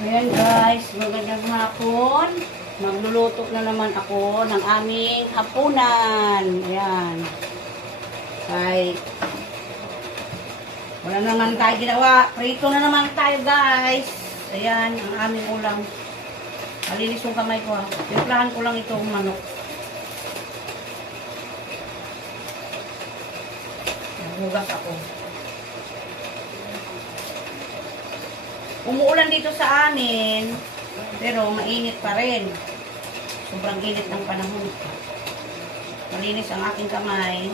Ayan guys, magandang hapon. Magluluto na naman ako ng aming hapunan. Ayan. Ay, wala naman tayo ginawa. Prito na naman tayo guys. Ayan, ang aming ulam. Malinis yung kamay ko ha. Timplahan ko lang itong manok. Naghugas ako. Umuulan dito sa amin, pero mainit pa rin. Sobrang init ng panahon. Malinis ang aking kamay.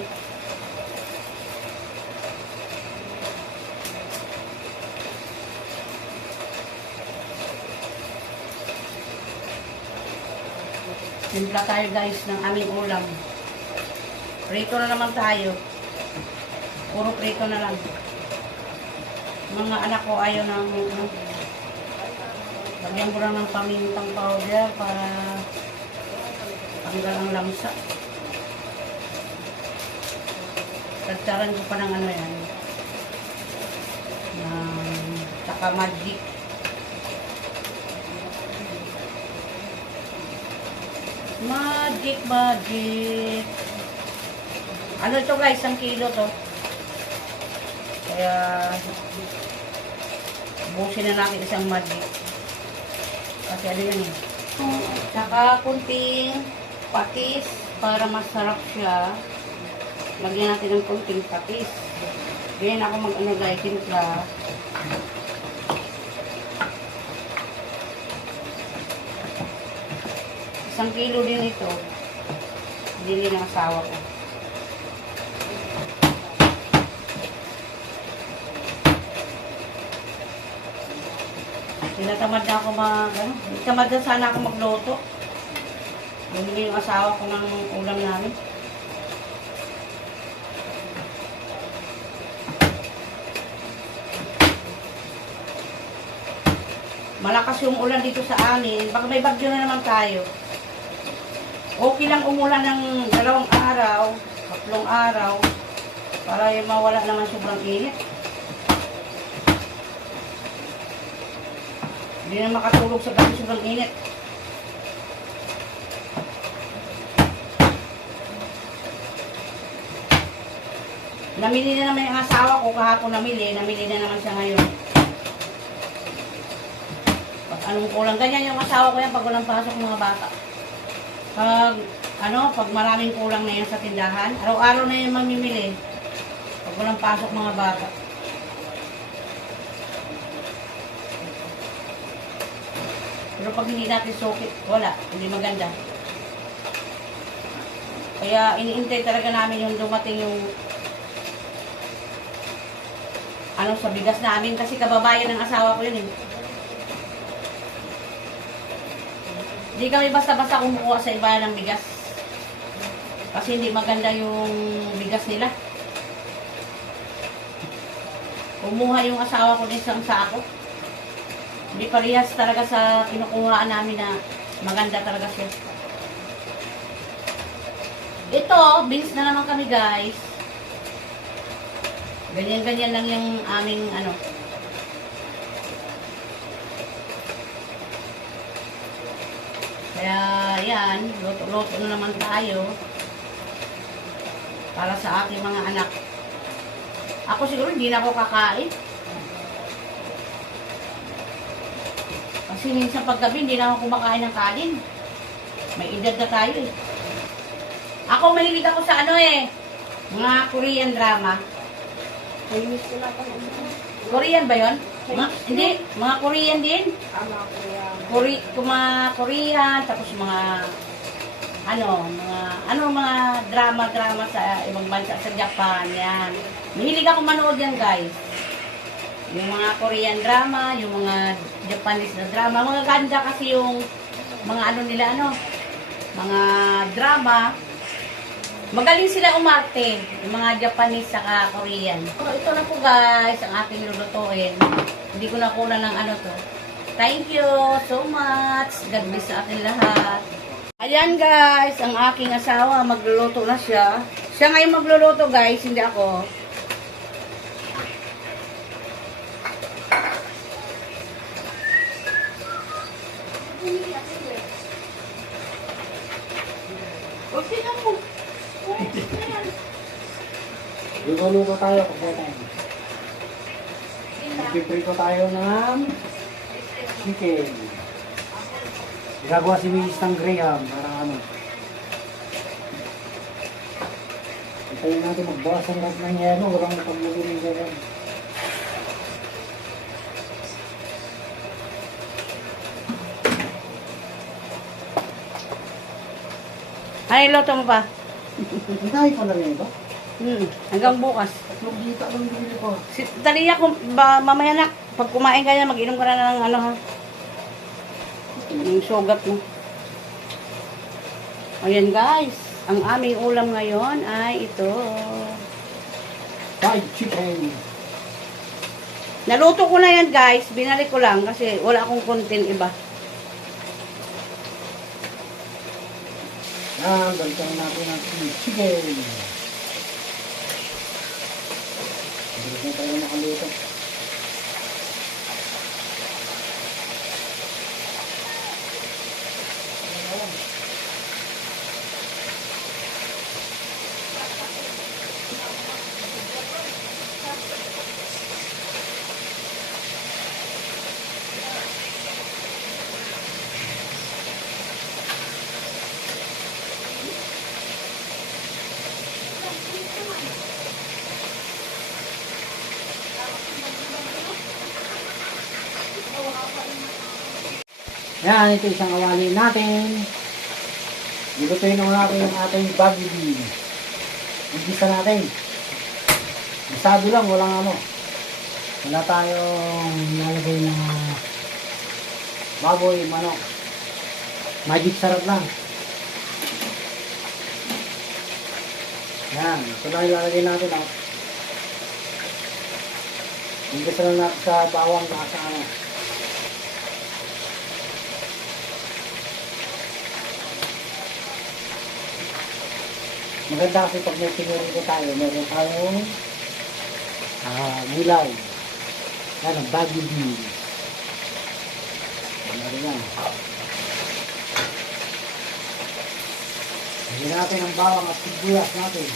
Timpla tayo guys ng aming ulam. Prito na naman tayo. Puro prito na lang. Mga anak ko ayaw ng lagyan ko lang ng pamintang powder para tanggal ang lamsa. Tagtaran ko pa ng ano yan, ng taka magic. Magic. Ano ito guys, 1 kilo to. Kaya busin na natin isang magic. Kasi ano yan eh. Saka kunting patis para masarap siya. Lagyan natin ng kunting patis. Ganyan ako mag-ano guys, timpla. Isang kilo din ito. Bili ng asawa ko. Tinatamad na ako tamad na sana ako magluto. Bumili yung asawa ko ng ulam namin. Malakas yung ulan dito sa amin. Baka may bagyo na naman tayo. Okay lang umulan ng 2 araw, 3 araw, para yung mawala naman sobrang init. Hindi na makatulog sa gabi sobrang init. Namili na naman yung asawa ko kahapon namili na naman siya ngayon. Pag anong kulang, ganyan yung asawa ko yan pag walang pasok mga bata. Pag maraming kulang na yan sa tindahan, araw-araw na yung mamimili. Pag walang pasok mga bata. Pero pag hindi natin sukit, wala. Hindi maganda. Kaya iniintay talaga namin yung dumating yung sa bigas namin. Kasi kababayan ng asawa ko yun eh. Hindi kami basta-basta kumukuha sa iba ng bigas. Kasi hindi maganda yung bigas nila. Kumuha yung asawa ko din sa sako. Hindi parehas talaga sa kinukuhaan namin na maganda talaga siya. Ito, beans na naman kami guys. Ganyan-ganyan lang yung aming Kaya yan, luto-luto na naman tayo. Para sa aking mga anak. Ako siguro hindi na ako kakain. Kasi minsan paggabi, hindi na ako kumakain ng kanin. May edad na tayo eh. Ako, mahilig ako sa mga Korean drama. Korean ba yun? Hindi, mga Korean din. Mga Korean, tapos mga drama sa ibang bansa, sa Japan, yan. Mahilig ako manood yan guys. Yung mga Korean drama, yung mga Japanese na drama. Mga ganda kasi yung mga mga drama. Magaling sila umarte. Yung mga Japanese saka Korean. So, ito na po guys, ang aking lulutuin. Hindi ko na kulang ng to. Thank you so much. God bless sa atin lahat. Ayan guys, ang aking asawa, magluluto na siya. Siya ngayon magluluto guys, hindi ako. Luto-luto tayo kapatid. Magpiprito tayo ng chicken. Gagawa si Mrs. ng Graham para ano. Hintayin natin magbawas ang lahat ng yelo. Walang pagluluto ng Graham. Ano iloto mo pa? Hintayin pa lang ito. Hanggang bukas. Tatlong dita lang bibili ko. Taliya ko, mamaya na, pag kumain ka na, mag-inom ka na ng ano ha. Yung sugat mo. Ayan guys, ang aming ulam ngayon ay ito. Fried chicken. Naluto ko na yan guys, binalik ko lang kasi wala akong content iba. Yan, balikan natin ang chicken. Bilis na tayo makaluto. Yan, ito isang kawali natin. Nilutuin naman natin yung ating baggy bean. Igisa natin. Masado lang, walang ano. Wala tayong nalagay na baboy, manok. Magic sarap lang. Yan, ito na ilalagay natin. Igisa lang natin sa bawang na sa ano. Maganda kasi pag may pinurito tayo, meron tayong gulay. Yan, ang baggy beans. Meron yan. Lagyan natin ang bawang at sibuyas natin.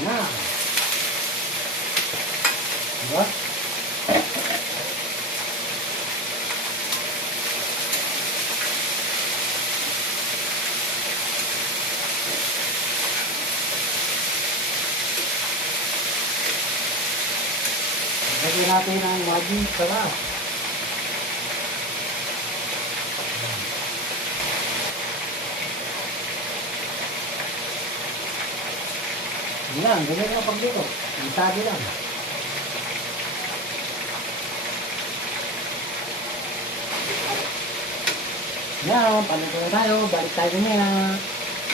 Yan na. Diba? Lagyan natin ang magic sarap. Yan, ganyan lang pag dito. Isabi lang. Yan, paluto na tayo. Balik tayo niya.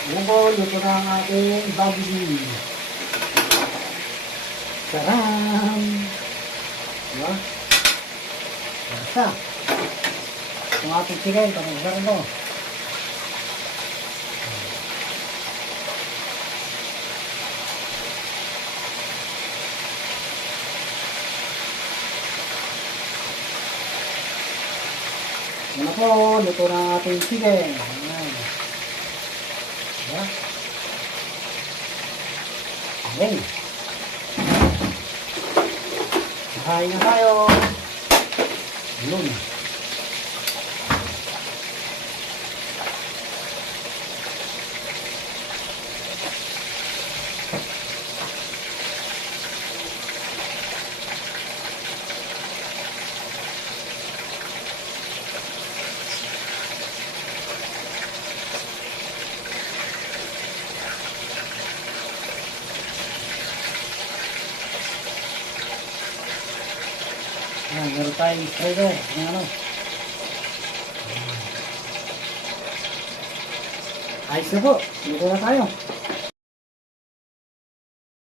Alam po, luto na ang ating baggy bean. Saram! Diba? Basta. Itong ating chicken, pag-isara ko. Yan na po, luto na ang ating chicken. Ayan. Diba? Okay. Kain na tayo. Yun. Ayan, meron tayong spreader. Ayan, ano. Ayos na po. Dito na tayo.